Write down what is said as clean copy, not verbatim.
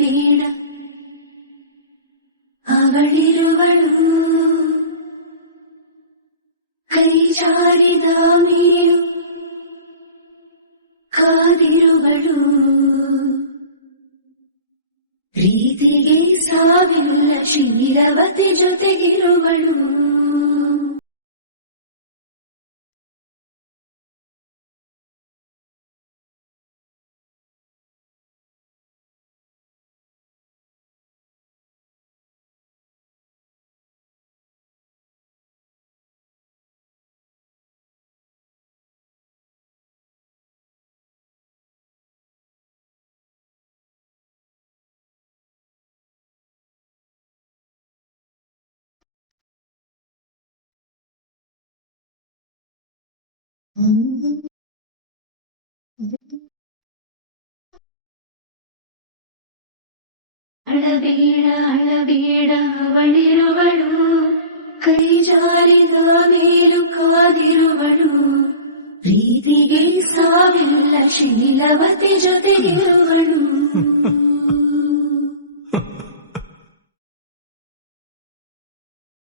ಅಳಬೇಡ ಅವಳಿರುವಳು ಕೈ ಜಾರಿದ ಮೇಲು ಕಾದಿರುವಳು ಪ್ರೀತಿಗೆ ಸಾವಿಲ್ಲ ಶೀಲವತಿ ಜೊತೆಗಿರುವಳು ಅಳಬೇಡ ಅಳಬೇಡ ಅವಳಿರುವಳು ಕೈ ಜಾರಿದ ಮೇಲು ಕಾದಿರುವಳು ಪ್ರೀತಿಗೆ ಸಾವಿಲ್ಲ ಶೀಲವತಿ ಜೊತೆಗಿರುವಳು